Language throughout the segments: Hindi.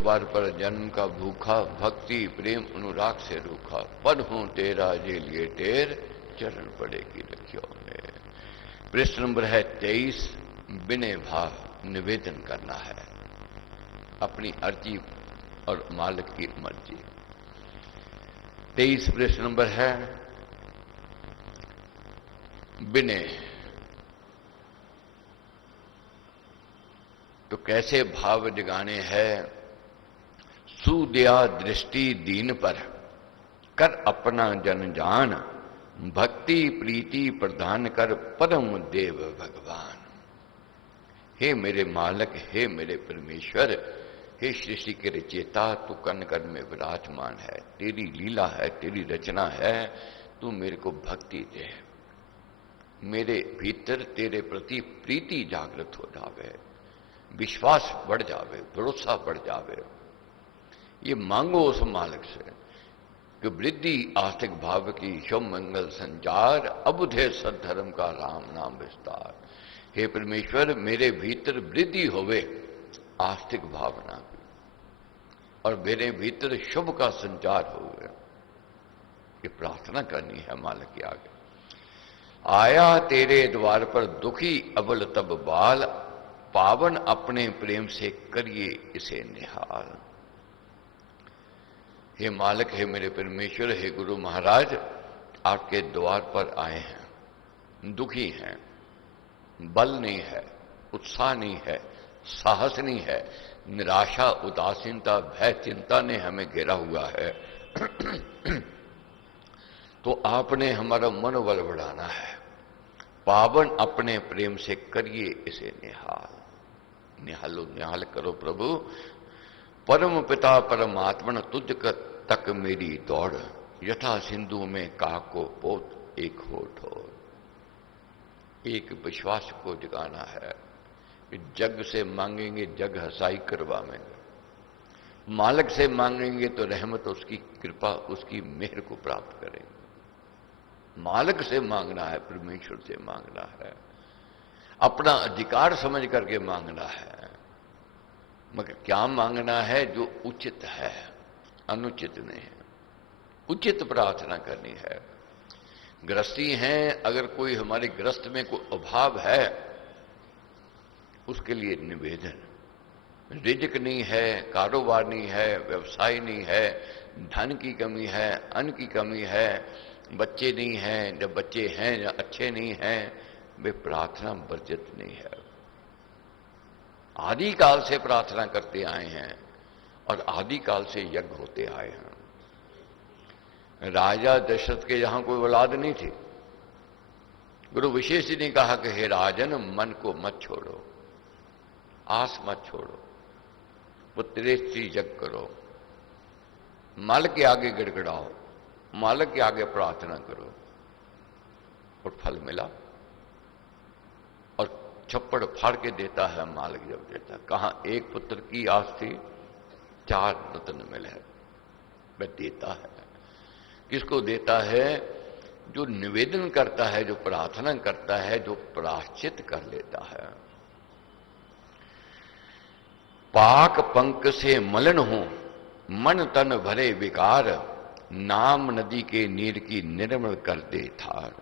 द्वार पर जन्म का भूखा, भक्ति प्रेम अनुराग से रूखा, पद हूं तेरा जे लिए टेर, चरण पड़ेगी रखियो में। प्रश्न नंबर है 23, विनय भाव निवेदन करना है, अपनी अर्जी और मालिक की मर्जी। 23 प्रश्न नंबर है विनय। तो कैसे भाव जगाने हैं? सुदया दृष्टि दीन पर, कर अपना जन जान, भक्ति प्रीति प्रदान कर, परम देव भगवान। हे मेरे मालिक, हे मेरे परमेश्वर, हे सृष्टि के रचेता, तू कण कण में विराजमान है, तेरी लीला है, तेरी रचना है। तू मेरे को भक्ति दे, मेरे भीतर तेरे प्रति प्रीति जागृत हो जावे, विश्वास बढ़ जावे, भरोसा बढ़ जावे। ये मांगो उस मालिक से कि वृद्धि आस्तिक भाव की, शुभ मंगल संचार, अबुधे सद्धर्म का राम नाम विस्तार। हे परमेश्वर, मेरे भीतर वृद्धि होवे आस्तिक भावना की, और मेरे भीतर शुभ का संचार होवे। ये प्रार्थना करनी है मालिक के आगे। आया तेरे द्वार पर दुखी अबल तब बाल, पावन अपने प्रेम से करिए इसे निहाल। हे मालिक, हे मेरे परमेश्वर, हे गुरु महाराज, आपके द्वार पर आए हैं, दुखी हैं, बल नहीं है, उत्साह नहीं है, साहस नहीं है, निराशा उदासीनता भय चिंता ने हमें घेरा हुआ है। तो आपने हमारा मनोबल बढ़ाना है। पावन अपने प्रेम से करिए इसे निहाल। निहालो, निहाल करो प्रभु। परम पिता परमात्मन तुझ तक मेरी दौड़, यथा सिंधु में काको पोत एक हो ठोर। एक विश्वास को जगाना है कि जग से मांगेंगे जग हसाई करवाएंगे, मालिक से मांगेंगे तो रहमत उसकी कृपा उसकी मेहर को प्राप्त करेंगे। मालिक से मांगना है, परमेश्वर से मांगना है, अपना अधिकार समझ करके मांगना है। मगर क्या मांगना है? जो उचित है, अनुचित नहीं है। उचित प्रार्थना करनी है। गृहस्थी हैं, अगर कोई हमारे गृहस्थ में कोई अभाव है, उसके लिए निवेदन। रिज़्क नहीं है, कारोबार नहीं है, व्यवसाय नहीं है, धन की कमी है, अन्न की कमी है, बच्चे नहीं हैं, जब बच्चे हैं या अच्छे नहीं हैं, वे प्रार्थना वर्जित नहीं है। आदिकाल से प्रार्थना करते आए हैं और आदिकाल से यज्ञ होते आए हैं। राजा दशरथ के यहां कोई औलाद नहीं थी। गुरु विशेष जी ने कहा कि हे राजन, मन को मत छोड़ो, आस मत छोड़ो, पुत्रेष्टि यज्ञ करो, मालिक के आगे गिड़गिड़ाओ, मालिक के आगे प्रार्थना करो, और फल मिला। और छप्पड़ फाड़ के देता है मालिक जब देता। कहां एक पुत्र की आस थी, 4 रत्न मिले। वह देता है। किसको देता है? जो निवेदन करता है, जो प्रार्थना करता है, जो प्रायश्चित कर लेता है। पाक पंक से मलिन हूं, मन तन भरे विकार, नाम नदी के नीर की निर्मल कर दे थार।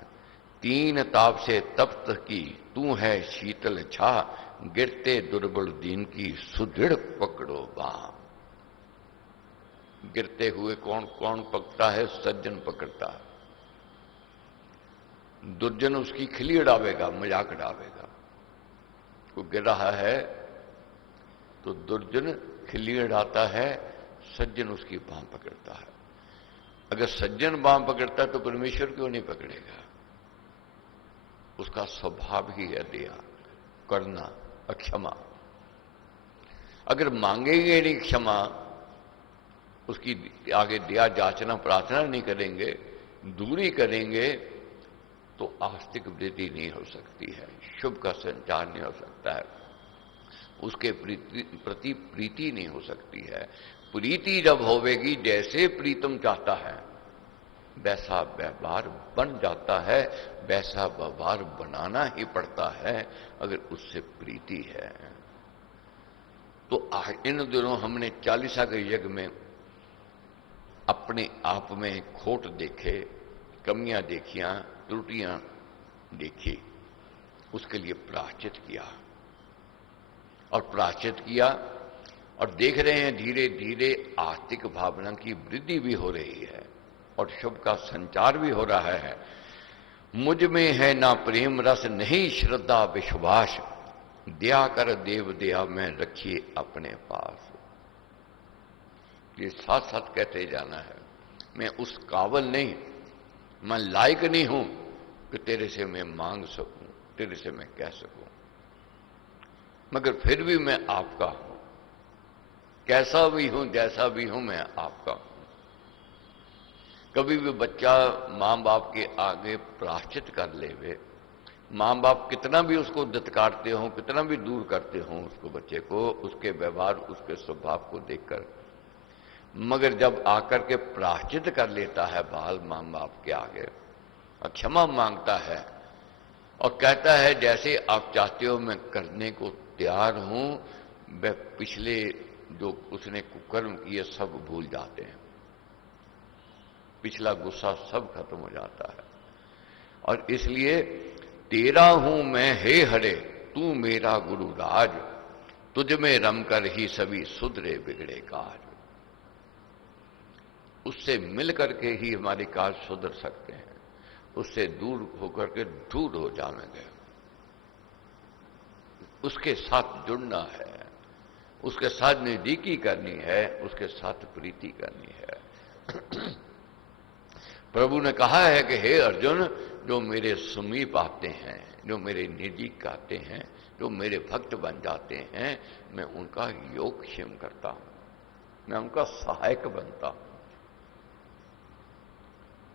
3 ताप से तप्त की तू है शीतल छा, गिरते दुर्बल दीन की सुदृढ़ पकड़ो बाह। गिरते हुए कौन कौन पकड़ता है? सज्जन पकड़ता है। दुर्जन उसकी खिली उड़ावेगा, मजाक उड़ावेगा। वो गिर रहा है तो दुर्जन खिल्ली उड़ाता है, सज्जन उसकी बांह पकड़ता है। अगर सज्जन बांह पकड़ता है तो परमेश्वर क्यों नहीं पकड़ेगा? उसका स्वभाव ही है दया करना, अक्षमा। अगर मांगेंगे नहीं क्षमा, उसकी आगे दया जाचना प्रार्थना नहीं करेंगे, दूरी करेंगे, तो आस्तिक वृद्धि नहीं हो सकती है, शुभ का संचार नहीं हो सकता है, उसके प्रति प्रीति नहीं हो सकती है। प्रीति जब होवेगी, जैसे प्रीतम चाहता है वैसा व्यवहार बन जाता है, वैसा व्यवहार बनाना ही पड़ता है अगर उससे प्रीति है। तो इन दिनों हमने चालीसा के यज्ञ में अपने आप में खोट देखे, कमियां देखियां, त्रुटियां देखी, उसके लिए प्रायश्चित किया और प्रायश्चित किया और देख रहे हैं धीरे धीरे आस्तिक भावना की वृद्धि भी हो रही है और शुभ का संचार भी हो रहा है। मुझ में है ना प्रेम रस नहीं श्रद्धा विश्वास, दया कर देव दया में रखिए अपने पास। ये साथ साथ कहते जाना है, मैं उस काबिल नहीं, मैं लायक नहीं हूं कि तेरे से मैं मांग सकूं, तेरे से मैं कह सकूं, मगर फिर भी मैं आपका हूं, कैसा भी हूं जैसा भी हूं मैं आपका हूं। कभी भी बच्चा मां बाप के आगे प्रायश्चित कर लेवे, मां बाप कितना भी उसको दत्कारते हो, कितना भी दूर करते हो उसको, बच्चे को, उसके व्यवहार, उसके स्वभाव को देखकर, मगर जब आकर के प्रायश्चित कर लेता है बाल मां बाप के आगे और क्षमा मांगता है और कहता है जैसे आप चाहते हो मैं करने को तैयार हूं, वह पिछले जो उसने कुकर्म किए सब भूल जाते हैं, पिछला गुस्सा सब खत्म हो जाता है। और इसलिए तेरा हूं मैं हे हरे तू मेरा गुरु राज, तुझ में रम कर ही सभी सुधरे बिगड़े काज। उससे मिल करके ही हमारे काज सुधर सकते हैं, उससे दूर होकर के दूर हो जाएंगे। उसके साथ जुड़ना है, उसके साथ नजदीकी करनी है, उसके साथ प्रीति करनी है। प्रभु ने कहा है कि हे अर्जुन, जो मेरे समीप आते हैं, जो मेरे नजदीक आते हैं, जो मेरे भक्त बन जाते हैं, मैं उनका योगक्षेम करता हूं, मैं उनका सहायक बनता हूं।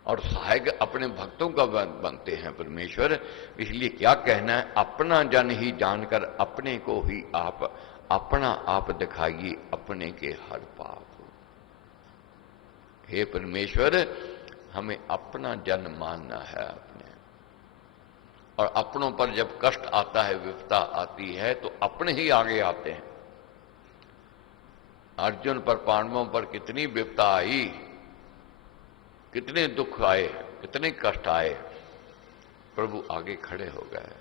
और सहायक अपने भक्तों का बनते हैं परमेश्वर। इसलिए क्या कहना है, अपना जन ही जानकर अपने को ही आप अपना आप दिखाइए अपने के हर पाप। हे परमेश्वर, हमें अपना जन मानना है अपने, और अपनों पर जब कष्ट आता है, विपदा आती है, तो अपने ही आगे आते हैं। अर्जुन पर, पांडवों पर कितनी विपदा आई, कितने दुख आए, कितने कष्ट आए, प्रभु आगे खड़े हो गए।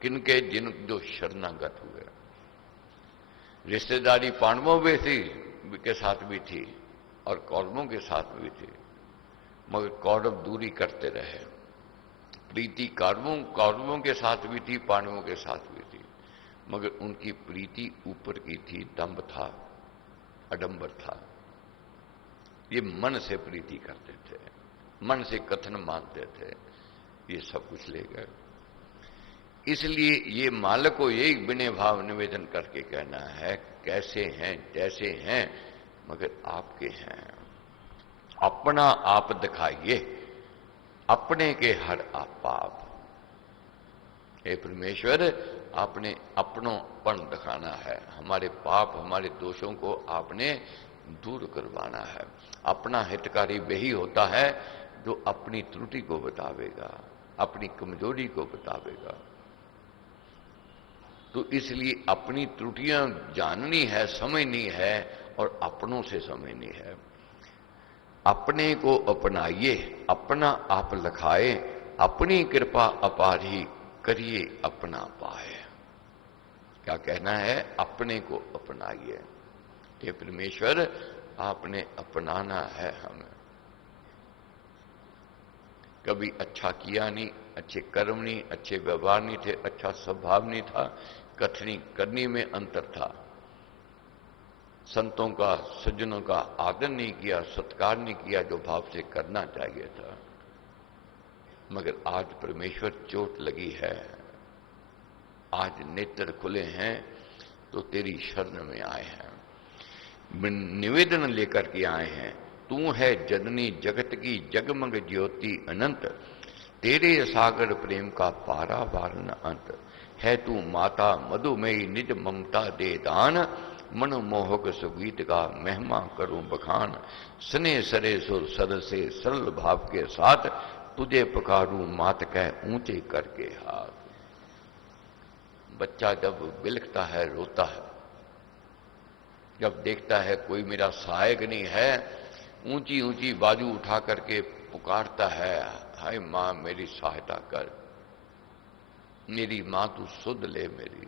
किनके, जिन जो शरणागत हुए। रिश्तेदारी पांडवों में थी के साथ भी थी और कौरवों के साथ भी थी, मगर कौरव दूरी करते रहे। प्रीति कौरवों के साथ भी थी, पांडवों के साथ भी थी, मगर उनकी प्रीति ऊपर की थी, दंभ था, आडंबर था। ये मन से प्रीति करते थे, मन से कथन मानते थे, ये सब कुछ ले गए। इसलिए ये मालक को यही विनय भाव निवेदन करके कहना है, कैसे हैं जैसे हैं, मगर आपके हैं। अपना आप दिखाइए अपने के हर आप पाप। हे परमेश्वर, आपने अपनोपन दिखाना है, हमारे पाप, हमारे दोषों को आपने दूर करवाना है। अपना हितकारी वही होता है जो अपनी त्रुटि को बतावेगा, अपनी कमजोरी को बतावेगा। तो इसलिए अपनी त्रुटियां जाननी है, समझनी है और अपनों से समझनी है। अपने को अपनाइए, अपना आप लखाए, अपनी कृपा अपारी करिए अपना पाए। क्या कहना है, अपने को अपनाइए। ये परमेश्वर, आपने अपनाना है हमें। कभी अच्छा किया नहीं, अच्छे कर्म नहीं, अच्छे व्यवहार नहीं थे, अच्छा स्वभाव नहीं था, कथनी करनी में अंतर था, संतों का, सज्जनों का आदर नहीं किया, सत्कार नहीं किया जो भाव से करना चाहिए था। मगर आज परमेश्वर चोट लगी है, आज नेत्र खुले हैं तो तेरी शरण में आए हैं, निवेदन लेकर के आए हैं। तू है जननी जगत की जगमग ज्योति अनंत, तेरे सागर प्रेम का पारावार न अंत। है तू माता मधुमेही निज ममता दे दान, मनमोहक सुगीत का महिमा करूं बखान। स्नेह सरे सुर सर से सरल भाव के साथ, तुझे पुकारूं मात कह ऊंचे करके हाथ। बच्चा जब बिलखता है, रोता है, जब देखता है कोई मेरा सहायक नहीं है, ऊंची ऊंची बाजू उठा करके पुकारता है, हाय मां मेरी सहायता कर, मेरी मां तू सुध ले मेरी।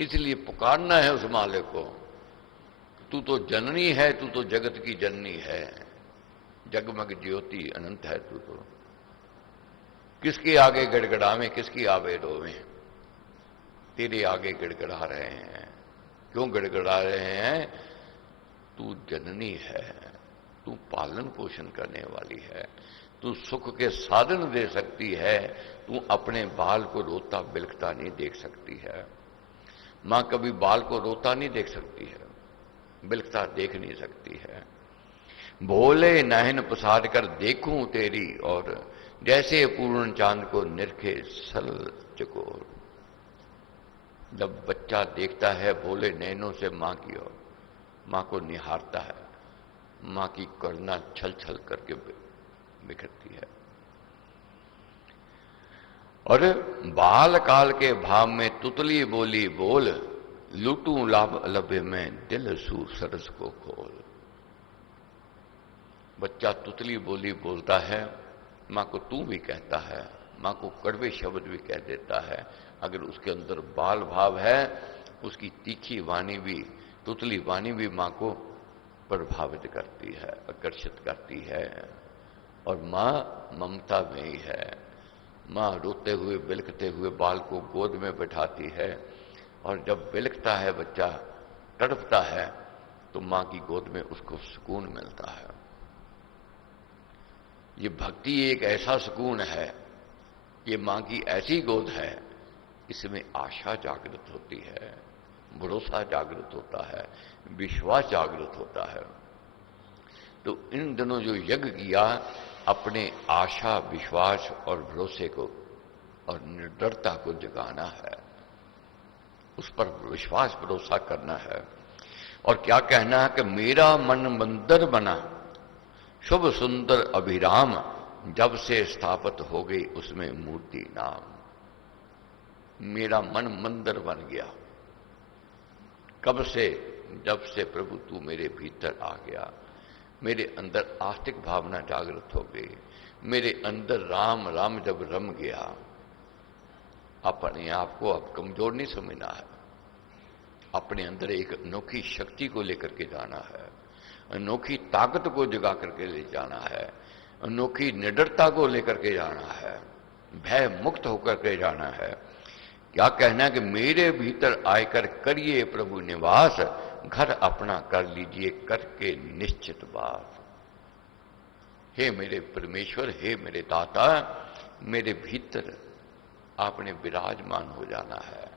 इसलिए पुकारना है उस मालिक को, तू तो जननी है, तू तो जगत की जननी है, जगमग ज्योति अनंत है तू तो। किसके आगे गिड़गिड़ावें, किसकी आवे रोवें, तेरे आगे गिड़गिड़ा रहे हैं। क्यों गिड़गिड़ा रहे हैं? तू जननी है, तू पालन पोषण करने वाली है, तू सुख के साधन दे सकती है, तू अपने बाल को रोता बिलखता नहीं देख सकती है। मां कभी बाल को रोता नहीं देख सकती है, बिलखता देख नहीं सकती है। भोले नयन पसार कर देखूं तेरी और, जैसे पूर्ण चांद को निरखे सल चकोर। जब बच्चा देखता है भोले नैनों से मां की ओर, मां को निहारता है, मां की करुणा छल छल करके बिखरती है। और बाल काल के भाव में तुतली बोली बोल, लूटूं लाभ लभे में दिल सू सरस को खोल। बच्चा तुतली बोली बोलता है, मां को तू भी कहता है, मां को कड़वे शब्द भी कह देता है। अगर उसके अंदर बाल भाव है, उसकी तीखी वाणी भी, तुतली वाणी भी मां को प्रभावित करती है, आकर्षित करती है। और मां ममता में ही है। मां रोते हुए बिलखते हुए बाल को गोद में बैठाती है, और जब बिलखता है बच्चा, तड़पता है, तो मां की गोद में उसको सुकून मिलता है। ये भक्ति एक ऐसा सुकून है, ये मां की ऐसी गोद है, इसमें आशा जागृत होती है, भरोसा जागृत होता है, विश्वास जागृत होता है। तो इन दिनों जो यज्ञ किया, अपने आशा विश्वास और भरोसे को और निर्डरता को जगाना है, उस पर विश्वास भरोसा करना है। और क्या कहना है कि मेरा मन मंदिर बना, शुभ सुंदर अभिराम, जब से स्थापित हो गई उसमें मूर्ति नाम। मेरा मन मंदिर बन गया, कब से? जब से प्रभु तू मेरे भीतर आ गया, मेरे अंदर आस्तिक भावना जागृत हो गई, मेरे अंदर राम राम जब रम गया। अपने आप को अब कमजोर नहीं समझना है, अपने अंदर एक अनोखी शक्ति को लेकर के जाना है, अनोखी ताकत को जगा करके ले जाना है, अनोखी निडरता को लेकर के जाना है, भय मुक्त होकर के जाना है। क्या कहना है कि मेरे भीतर आकर करिए प्रभु निवास, घर अपना कर लीजिए करके निश्चित बात। हे मेरे परमेश्वर, हे मेरे दाता, मेरे भीतर आपने विराजमान हो जाना है।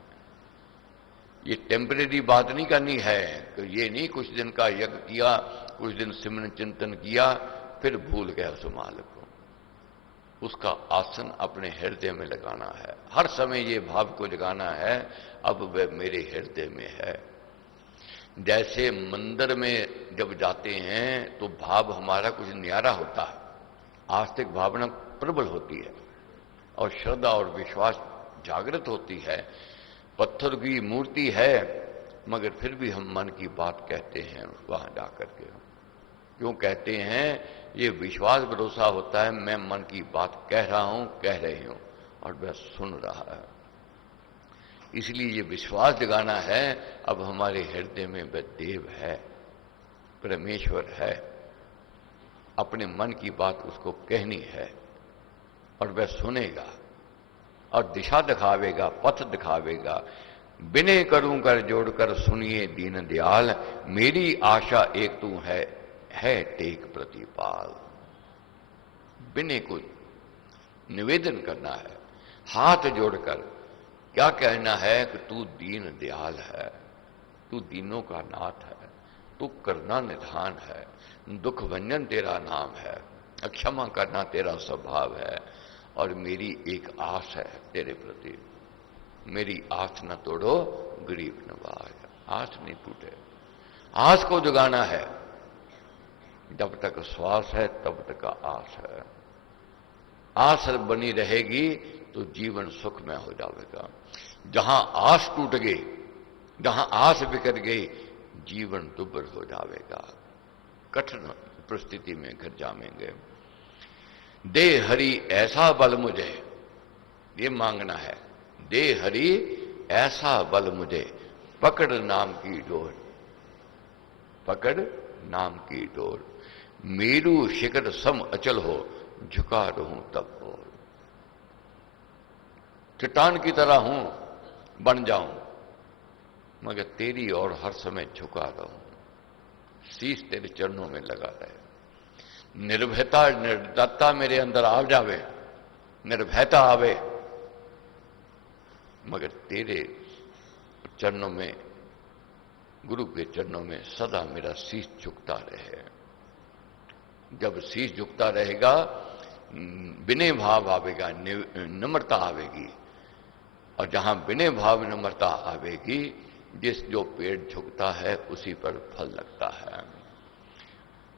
ये टेम्परेरी बात नहीं करनी है कि ये नहीं कुछ दिन का यज्ञ किया, कुछ दिन सिमरन चिंतन किया, फिर भूल गया उस मालिक को। उसका आसन अपने हृदय में लगाना है, हर समय ये भाव को जगाना है, अब वह मेरे हृदय में है। जैसे मंदिर में जब जाते हैं तो भाव हमारा कुछ न्यारा होता है, आस्तिक भावना प्रबल होती है और श्रद्धा और विश्वास जागृत होती है। पत्थर की मूर्ति है, मगर फिर भी हम मन की बात कहते हैं वहां जाकर के। क्यों कहते हैं? ये विश्वास भरोसा होता है, मैं मन की बात कह रहा हूं, कह रही हूं, और वह सुन रहा है। इसलिए ये विश्वास जगाना है, अब हमारे हृदय में वह देव है, परमेश्वर है। अपने मन की बात उसको कहनी है और वह सुनेगा और दिशा दिखावेगा, पथ दिखावेगा। बिने करूं कर जोड़कर सुनिए दीन दयाल, मेरी आशा एक तू है टेक प्रतिपाल। बिने को निवेदन करना है, हाथ जोड़कर। क्या कहना है कि तू दीन दयाल है, तू दीनों का नाथ है, तू करुणा निधान है, दुख भंजन तेरा नाम है, क्षमा करना तेरा स्वभाव है। और मेरी एक आस है तेरे प्रति, मेरी आस न तोड़ो गरीब नवाज। आस नहीं टूटे, आस को जगाना है। जब तक श्वास है तब तक आस है। आस बनी रहेगी तो जीवन सुख में हो जाएगा। जहां आस टूट गई जहां आस बिखर गई जीवन दुर्भर हो जाएगा, कठिन परिस्थिति में घिर जाएंगे। दे हरि ऐसा बल मुझे, ये मांगना है, दे हरि ऐसा बल मुझे, पकड़ नाम की डोर, पकड़ नाम की डोर, मेरू शिखर सम अचल हो, झुका रहूं तब और। चट्टान की तरह हूं, बन जाऊं, मगर तेरी ओर हर समय झुका रहूं, शीश तेरे चरणों में लगा रहे। निर्भयता निर्दयता मेरे अंदर आ जावे, निर्भयता आवे, मगर तेरे चरणों में, गुरु के चरणों में सदा मेरा शीश झुकता रहे। जब शीश झुकता रहेगा, विनय भाव आवेगा, नम्रता आवेगी, और जहां विनय भाव नम्रता आवेगी, जिस जो पेड़ झुकता है उसी पर फल लगता है।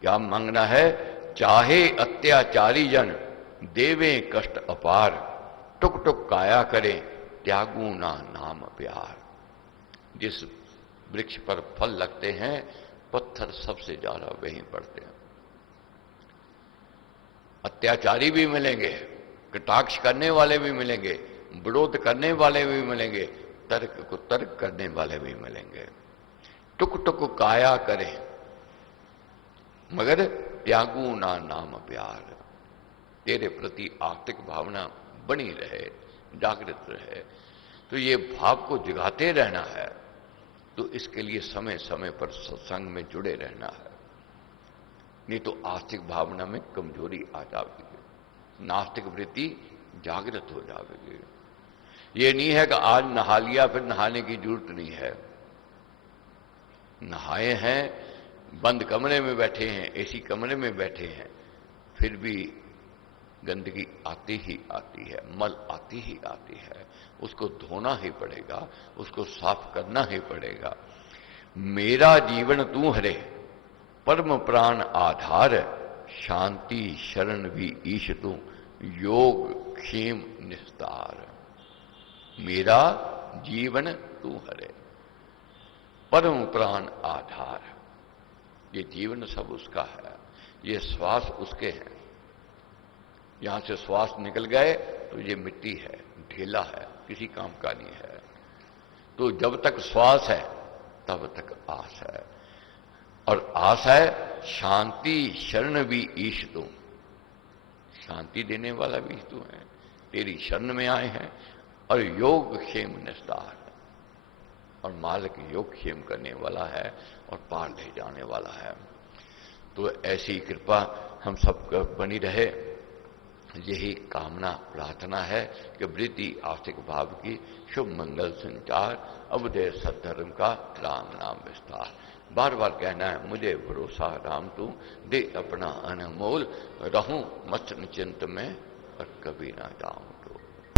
क्या मांगना है? चाहे अत्याचारी जन देवे कष्ट अपार, टुक टुक काया करें त्यागू ना नाम प्यार। जिस वृक्ष पर फल लगते हैं, पत्थर सबसे ज्यादा वहीं पड़ते हैं। अत्याचारी भी मिलेंगे, कटाक्ष करने वाले भी मिलेंगे, विरोध करने वाले भी मिलेंगे, तर्क को तर्क करने वाले भी मिलेंगे। टुक टुक काया करें मगर त्यागू ना नाम प्यार। तेरे प्रति आर्थिक भावना बनी रहे, जागृत रहे, तो ये भाव को जगाते रहना है। तो इसके लिए समय समय पर सत्संग में जुड़े रहना है, नहीं तो आस्तिक भावना में कमजोरी आ जाएगी, नास्तिक वृत्ति जागृत हो जाएगी। ये नहीं है कि आज नहा लिया फिर नहाने की जरूरत नहीं है। नहाए हैं, बंद कमरे में बैठे हैं, एसी कमरे में बैठे हैं, फिर भी गंदगी आती ही आती है, मल आती ही आती है, उसको धोना ही पड़ेगा, उसको साफ करना ही पड़ेगा। मेरा जीवन तू हरे, परम प्राण आधार, शांति शरण भी ईश तू, योग क्षेम निस्तार। मेरा जीवन तू हरे, परम प्राण आधार, ये जीवन सब उसका है, ये श्वास उसके हैं। यहां से श्वास निकल गए तो ये मिट्टी है, ढेला है, किसी काम का नहीं है। तो जब तक श्वास है तब तक आस है, और आस है शांति शरण भी ईश तू, शांति देने वाला भी तू है, तेरी शरण में आए हैं। और योग क्षेम निस्तार, और मालिक योग क्षेम करने वाला है और पार ले जाने वाला है। तो ऐसी कृपा हम सब बनी रहे, यही कामना प्रार्थना है कि वृद्धि आस्तिक भाव की, शुभ मंगल संचार, अवधेय सद्धर्म का राम नाम विस्तार। बार बार कहना है, मुझे भरोसा राम तू, दे अपना अनमोल, रहूं मस्त निश्चिंत में और कभी ना जाऊं।